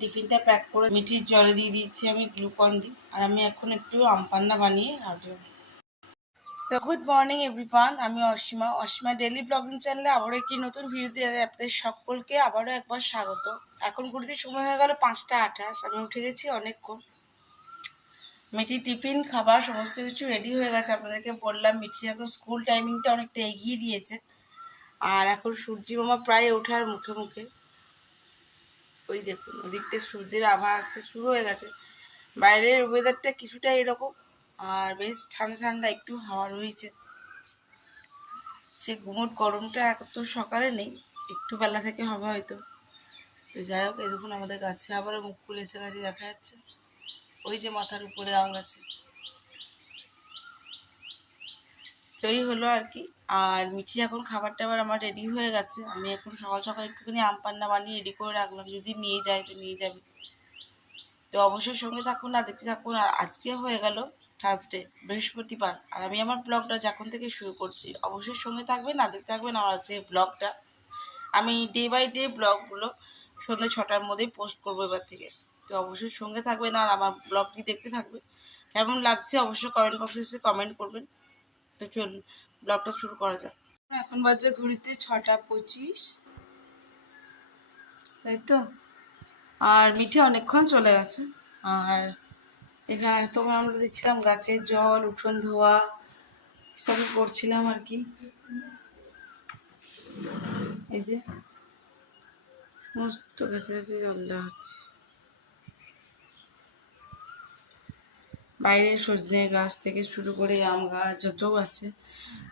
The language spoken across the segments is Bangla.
টিফিনটা প্যাক করে মিঠির জলে দিয়ে দিয়েছি আমি গ্লুকন ডি, আর আমি এখন একটু আমপান্না বানিয়ে রাখবো। সো গুড মর্নিং এভরিওয়ান, আমি অসীমা ডেইলি ব্লগিং চ্যানেলে আবারও একটি নতুন ভিডিওতে আপনাদের সকলকে আবারও একবার স্বাগত। এখন ঘুরতে সময় হয়ে গেল 5:28, আমি উঠে গেছি অনেকক্ষণ। মিঠির টিফিন খাবার সমস্ত কিছু রেডি হয়ে গেছে, আপনাদেরকে বললাম মিঠির এখন স্কুল টাইমিংটা অনেকটা এগিয়ে দিয়েছে। আর এখন সূর্যি মামা প্রায় ওঠার মুখে মুখে, ওই দেখুন ওদিকতে সূর্যের আভা আসতে শুরু হয়ে গেছে। বাইরের ওয়েদারটা কিছুটা এরকম, আর বেশ ঠান্ডা ঠান্ডা একটু হাওয়া রয়েছে। সে গুমোট গরমটা এখন তো সকালে নেই, একটু বেলা থেকে হবে হয়তো। তো যাই হোক, এই দেখুন আমাদের গাছে আবার মুখ ফুল এসে গেছে, দেখা যাচ্ছে ওই যে মাথার উপরে আম গাছে। তো এই হলো আর কি। আর মিঠি এখন খাবার টাবার আমার রেডি হয়ে গেছে। আমি এখন সকাল সকাল একটুখানি আম পান্না বানিয়ে রেডি করে রাখলাম, যদি নিয়ে যায় তো নিয়ে যাবে। তো অবশ্যই সঙ্গে থাকুন আর দেখতে থাকুন। আর আজকে হয়ে গেল থার্সডে, বৃহস্পতিবার, আর আমি আমার ব্লগটা যখন থেকে শুরু করছি। অবশ্যই সঙ্গে থাকবেন আর দেখতে থাকবেন আমার আজকে ব্লগটা। আমি ডে বাই ডে ব্লগগুলো সন্ধ্যে 6টার মধ্যেই পোস্ট করবো এবার থেকে। তো অবশ্যই সঙ্গে থাকবেন আর আমার ব্লগটি দেখতে থাকবেন। কেমন লাগছে অবশ্যই কমেন্ট বক্সে এসে কমেন্ট করবেন। তো চলুন ব্লগটা শুরু করা যাক। এখন বাজে ঘড়িতে 6:25, তাই তো। আর মিঠে অনেকক্ষণ চলে গেছে। আর এখানে তোমার আমরা দেখছিলাম গাছের জল, উঠোন ধোয়া সবই করছিলাম আর কি। এই যে সমস্ত গাছে গাছে জল দেওয়া হচ্ছে। বাইরে সজনে গাছ থেকে শুরু করে আম গাছ যত আছে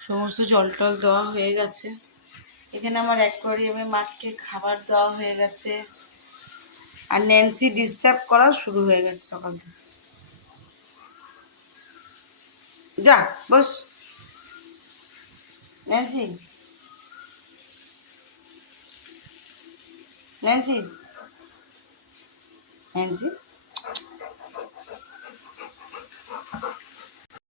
সমস্ত জল টল দেওয়া হয়ে গেছে। এখানে আমার অ্যাকোয়ারিয়ামে মাছকে খাবার দেওয়া হয়ে গেছে। আর ন্যান্সি ডিস্টার্ব করা শুরু হয়ে গেছে সকাল থেকে। যা বস ন্যান্সি, ন্যান্সি, ন্যান্সি।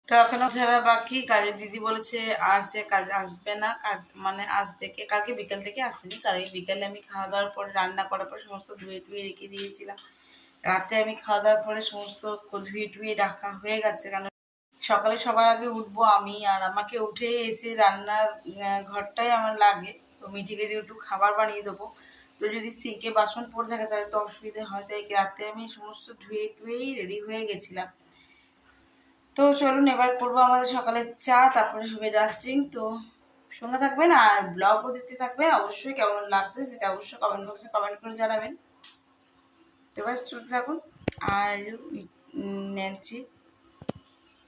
তো এখনো ছাড়া বাকি, কাজের দিদি বলেছে আর সে কাজে আসবে না। কাজ মানে আজ থেকে, কালকে বিকাল থেকে আসেনি। কালকে বিকালে আমি খাওয়া দাওয়ার পরে রান্না করার পর সমস্ত ধুয়ে টুয়ে রেখে দিয়েছিলাম। রাতে আমি খাওয়া দাওয়ার পরে সমস্ত ধুয়ে টুয়ে রাখা হয়ে গেছে, কারণ সকালে সবার আগে উঠবো আমি। আর আমাকে উঠে এসে রান্নার ঘরটাই আমার লাগে। তো মিঠিকে একটু খাবার বানিয়ে দেবো। তো যদি সিঙ্কে বাসন পড়ে থাকে তাহলে তো অসুবিধা হয়, তাই রাতে আমি সমস্ত ধুয়ে টুয়েই রেডি হয়ে গেছিলাম। তো চলুন এবার করবো আমাদের সকালের চা, তারপরে হবে ডাস্টিং। তো সঙ্গে থাকবেন আর ব্লগও দেখতে থাকবেন। অবশ্যই কেমন লাগছে সেটা অবশ্যই কমেন্ট বক্সে কমেন্ট করে জানাবেন। তো এবার চলতে থাকুন। আর ন্যান্সি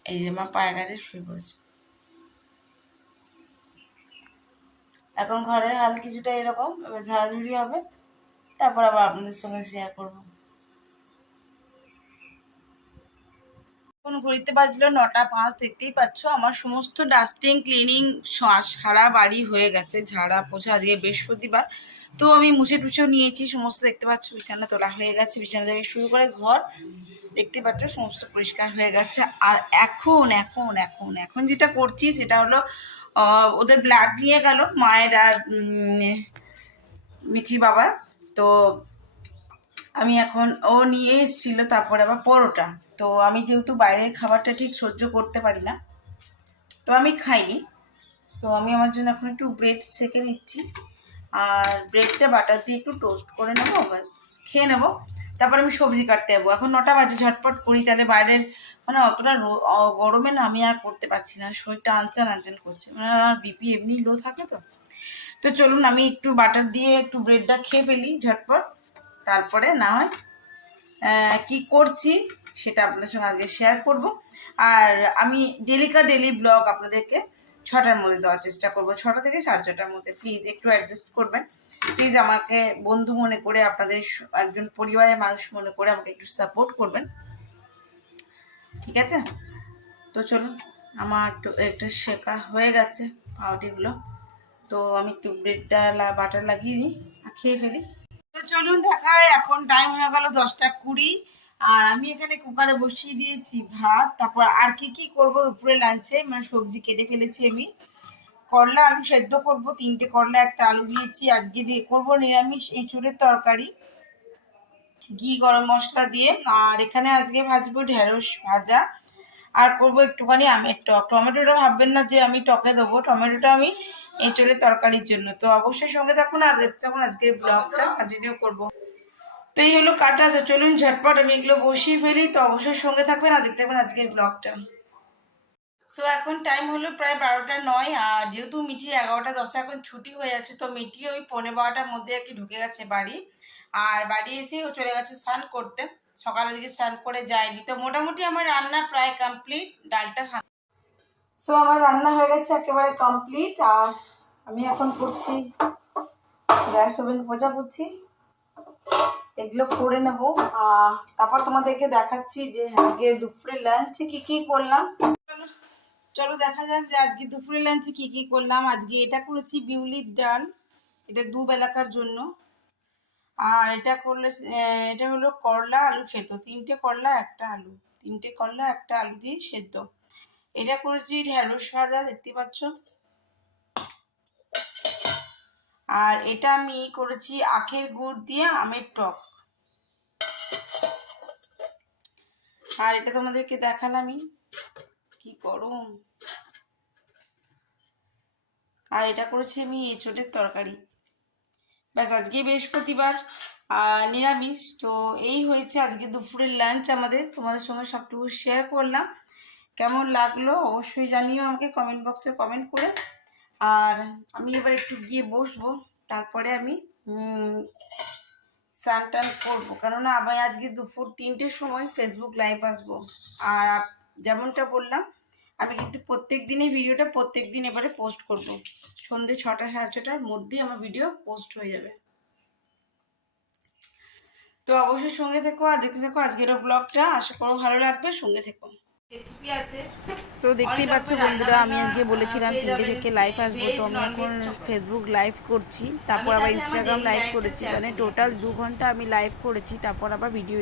এই যে আমার পায়ের কাছে শুয়ে পড়েছে। এখন ঘরের হাল কিছুটা এরকম, এবার ঝাড়াঝুড়ি হবে, তারপর আবার আপনাদের সঙ্গে শেয়ার করবো। এখন ঘড়িতে বাজলো 9:05, দেখতেই পাচ্ছ আমার সমস্ত ডাস্টিং ক্লিনিং সারা বাড়ি হয়ে গেছে, ঝাড়া পোছা। আজকে বৃহস্পতিবার, তো আমি মুছে টুছেও নিয়েছি সমস্ত। দেখতে পাচ্ছ বিছানা তোলা হয়ে গেছে, বিছানা থেকে শুরু করে ঘর দেখতে পাচ্ছ সমস্ত পরিষ্কার হয়ে গেছে। আর এখন এখন এখন এখন যেটা করছি সেটা হলো ওদের ব্লাড নিয়ে গেল মায়ের আর মিঠি বাবার। তো আমি এখন ও নিয়ে এসেছিল, তারপরে আবার পরোটা। তো আমি যেহেতু বাইরের খাবারটা ঠিক সহ্য করতে পারি না, তো আমি খাইনি। তো আমি আমার জন্য এখন একটু ব্রেড সেঁকে নিচ্ছি, আর ব্রেডটা বাটার দিয়ে একটু টোস্ট করে নেবো, ব্যাস খেয়ে নেবো। তারপর আমি সবজি কাটতে যাবো। এখন 9টা বাজে, ঝটপট করি, তাহলে বাইরের মানে অতটা গরমে না আমি আর করতে পারছি না, শরীরটা আনচান আনচান করছে, মানে আমার বিপি এমনি লো থাকে তো। তো চলুন আমি একটু বাটার দিয়ে একটু ব্রেডটা খেয়ে ফেলি ঝটপট, তারপরে না হয় কি করছি সেটা আপনাদের সঙ্গে আজকে শেয়ার করব। আর আমি ডেলি ব্লগ আপনাদেরকে 6টার মধ্যে দেওয়ার চেষ্টা করব, 6টা থেকে 6:30টার মধ্যে। প্লিজ একটু অ্যাডজাস্ট করবেন, প্লিজ আমাকে বন্ধু মনে করে, আপনাদের একজন পরিবারের মানুষ মনে করে আমাকে একটু সাপোর্ট করবেন, ঠিক আছে? তো চলুন, আমার একটা শেখা হয়ে গেছে পাউরুটিগুলো, তো আমি একটু ব্রেডটা বাটার লাগিয়ে দিই আর খেয়ে ফেলি। তো চলুন দেখায়, এখন টাইম হয়ে গেল 10:20, আর আমি এখানে কুকারে বসিয়ে দিয়েছি ভাত। তারপর আর কি কি করবো দুপুরে লাঞ্চে, মানে সবজি কেটে ফেলেছি আমি। করলা আলু সেদ্ধ করব, 3টে করলা 1টা আলু দিয়েছি। আজকে দিয়ে করবো নিরামিষ এঁচুড়ের তরকারি। ঘি গরম মশলা দিয়ে। আর এখানে আজকে ভাজবো ঢেঁড়স ভাজা, আর করবো একটুখানি আমের টক। টমেটোটা ভাববেন না যে আমি টকে দেবো, টমেটোটা আমি এঁচড়ের তরকারির জন্য। তো অবশ্যই সঙ্গে থাকুন আর দেখতে থাকুন আজকের ব্লগটা কন্টিনিউ করবো। তো এই হলো কাটা। তো চলুন ঝটপট আমি এগুলো বসিয়ে ফেলি। তো অবশ্যই সঙ্গে থাকবেন আর দেখতে থাকবেন আজকের ব্লগটা। সো এখন টাইম হলো প্রায় 12টা 9, আর যেহেতু মিঠির 11টা 10 এখন ছুটি হয়ে যাচ্ছে, তো মিঠি ওই 11:15টার মধ্যে আর কি ঢুকে গেছে বাড়ি। আর বাড়ি এসে ও চলে গেছে স্নান করতে, সকালে দিকে স্নান করে যায়নি। তো মোটামুটি আমার রান্না প্রায় কমপ্লিট, ডালটা। সো আমার রান্না হয়ে গেছে একেবারে কমপ্লিট। আর আমি এখন করছি গ্যাস ওভেন পোজা করছি, এগুলো করে নেবো। তারপর তোমাদেরকে দেখাচ্ছি যে আজকে দুপুরে লাঞ্চে কি কি করলাম। চলো দেখা যাক যে আজকে দুপুরে লাঞ্চে কি কি করলাম। আজকে এটা করেছি বিউলির ডাল, এটা দুবেলাকার জন্য। আর এটা করলে এটা হলো করলা আলু সেদ্ধ, 3টে করলা একটা আলু, 3টে করলা একটা আলু দিয়ে সেদ্ধ। এটা করেছি ঢেঁড়স ভাজা, দেখতে পাচ্ছ। আর এটা আমি করেছি আখের গুড় দিয়ে আমের টক। আর এটা তোমাদেরকে দেখালামই, কি গরম। আর এটা করেছি আমি এঁচোড়ের তরকারি। ব্যাস, আজকে বৃহস্পতিবার নিরামিষ। তো এই হয়েছে আজকে দুপুরের লাঞ্চ আমাদের, তোমাদের সঙ্গে সবটুকু শেয়ার করলাম। কেমন লাগলো অবশ্যই জানিও আমাকে কমেন্ট বক্সে কমেন্ট করে। আর আমি এবার একটু গিয়ে বসবো, তারপরে আমি স্নান টান করবো, কেননা আমি আজকে দুপুর 3টের সময় ফেসবুক লাইভ আসবো। আর যেমনটা বললাম, আমি কিন্তু প্রত্যেক দিনই ভিডিওটা প্রত্যেক দিন এবারে পোস্ট করব। সন্ধ্যে 6টা 6:30টার মধ্যে আমার ভিডিও পোস্ট হয়ে যাবে। তো অবশ্যই সঙ্গে থেকো আর দেখতে থেকো আজকের ব্লগটা, আশা করো ভালো লাগবে, সঙ্গে থেকো। রেসিপি আছে তো দেখতেই পাচ্ছ বন্ধুরা, আমি আজকে বলেছিলাম 3টে থেকে লাইভ আসবো। তো আমি এখন ফেসবুক লাইভ করছি, তারপর আবার ইনস্টাগ্রাম লাইভ করেছি, মানে টোটাল 2 ঘন্টা আমি লাইভ করেছি, তারপর আবার ভিডিও।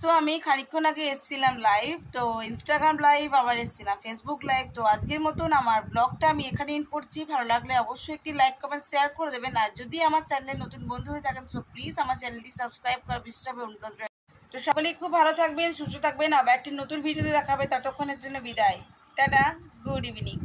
সো আমি খানিকক্ষণ আগে এসেছিলাম লাইভ, তো ইনস্টাগ্রাম লাইভ, আবার এসেছিলাম ফেসবুক লাইভ। তো আজকের মতন আমার ব্লগটা আমি এখানে এন্ড করছি। ভালো লাগলে অবশ্যই একটি লাইক কমেন্ট শেয়ার করে দেবেন। আর যদি আমার চ্যানেলে নতুন বন্ধু হয়ে থাকেন, সো প্লিজ আমার চ্যানেলটি সাবস্ক্রাইব করার বিশেষ অনুরোধ রইল। তো সকলেই খুব ভালো থাকবেন, সুস্থ থাকবেন। আবার একটি নতুন ভিডিওতে দেখাবে, ততক্ষণের জন্য বিদায়, টাটা, গুড ইভিনিং।